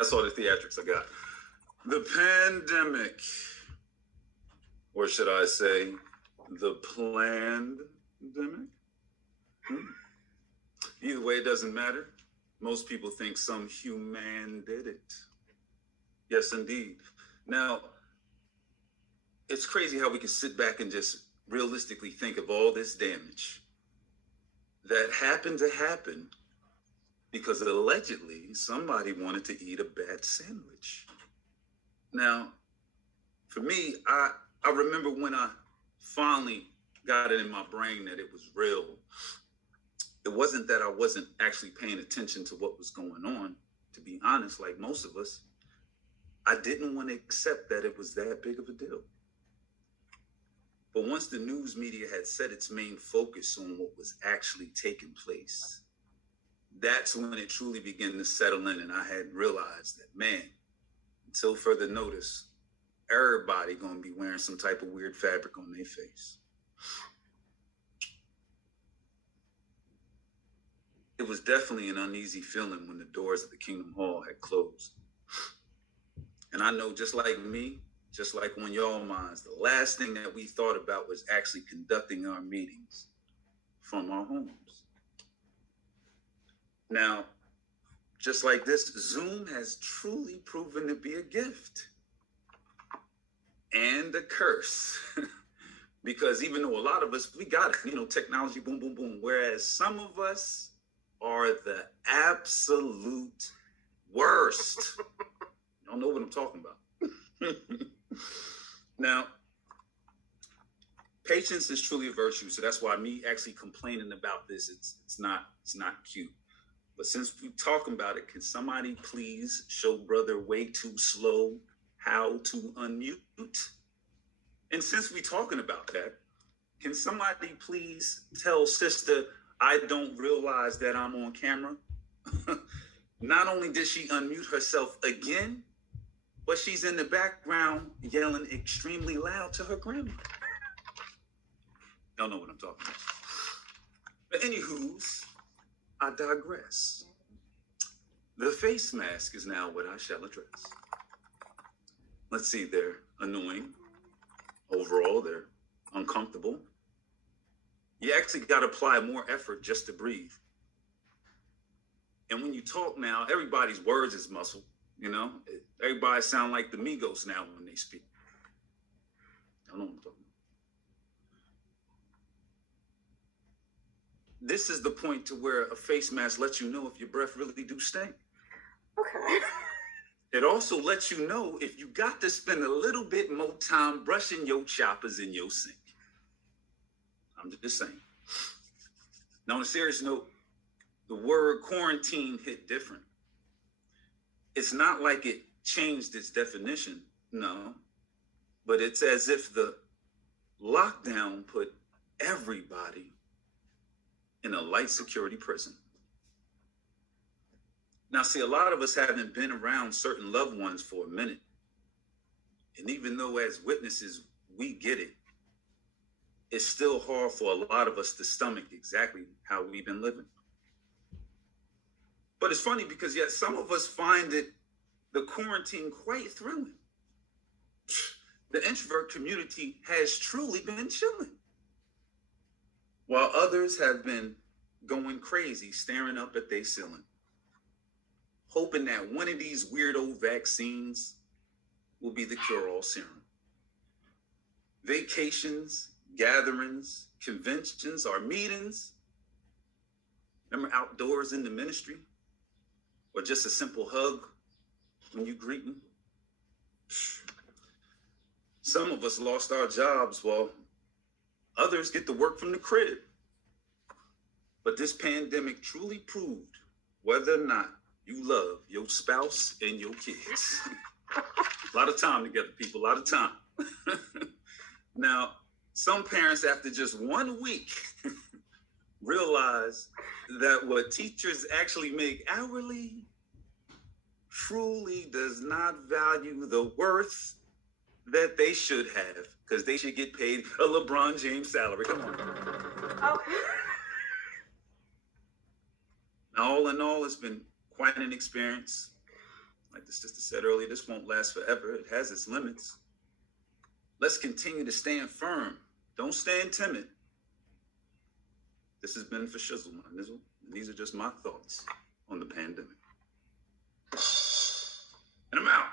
That's all the theatrics I got. The pandemic, or should I say, the planned pandemic? Either way, it doesn't matter. Most people think some human did it. Yes, indeed. Now, it's crazy how we can sit back and just realistically think of all this damage that happened to happen because allegedly somebody wanted to eat a bad sandwich. Now, for me, I remember when I finally got it in my brain that it was real. It wasn't that I wasn't actually paying attention to what was going on. To be honest, like most of us, I didn't want to accept that it was that big of a deal. But once the news media had set its main focus on what was actually taking place, that's when it truly began to settle in. And I had realized that, man, until further notice, everybody gonna be wearing some type of weird fabric on their face. It was definitely an uneasy feeling when the doors of the Kingdom Hall had closed. And I know, just like me, just like on y'all minds, the last thing that we thought about was actually conducting our meetings from our homes. Now, just like this, Zoom has truly proven to be a gift and a curse. Because even though a lot of us, we got it, technology, boom, boom, boom. Whereas some of us are the absolute worst. Y'all know what I'm talking about. Now, patience is truly a virtue. So that's why me actually complaining about this, it's not cute. But since we're talking about it, can somebody please show brother way too slow how to unmute? And since we're talking about that, can somebody please tell sister I don't realize that I'm on camera? Not only did she unmute herself again, but she's in the background yelling extremely loud to her grandma. Y'all know what I'm talking about. But anywho's, I digress. The face mask is now what I shall address. Let's see, they're annoying. Overall, they're uncomfortable. You actually got to apply more effort just to breathe. And when you talk now, everybody's words is muscle, Everybody sound like the Migos now when they speak. I don't know what I'm talking about. This is the point to where a face mask lets you know if your breath really do stink. Okay. It also lets you know if you got to spend a little bit more time brushing your choppers in your sink. I'm just saying. Now, on a serious note, the word quarantine hit different. It's not like it changed its definition, no, but it's as if the lockdown put everybody in a light security prison. Now, see, a lot of us haven't been around certain loved ones for a minute. And even though as witnesses, we get it, it's still hard for a lot of us to stomach exactly how we've been living. But it's funny because yet some of us find the quarantine quite thrilling. The introvert community has truly been chilling, while others have been going crazy, staring up at their ceiling, hoping that one of these weirdo vaccines will be the cure-all serum. Vacations, gatherings, conventions, or meetings. Remember outdoors in the ministry? Or just a simple hug when you greet them? Some of us lost our jobs while others get to work from the crib. But this pandemic truly proved whether or not you love your spouse and your kids. A lot of time together, people, a lot of time. Now, some parents, after just 1 week, realize that what teachers actually make hourly truly does not value the worth that they should have, because they should get paid a LeBron James salary. Come on. Okay. Now, all in all, it's been quite an experience. Like the sister said earlier, this won't last forever. It has its limits. Let's continue to stand firm. Don't stand timid. This has been for Shizzle, my nizzle. And these are just my thoughts on the pandemic. And I'm out.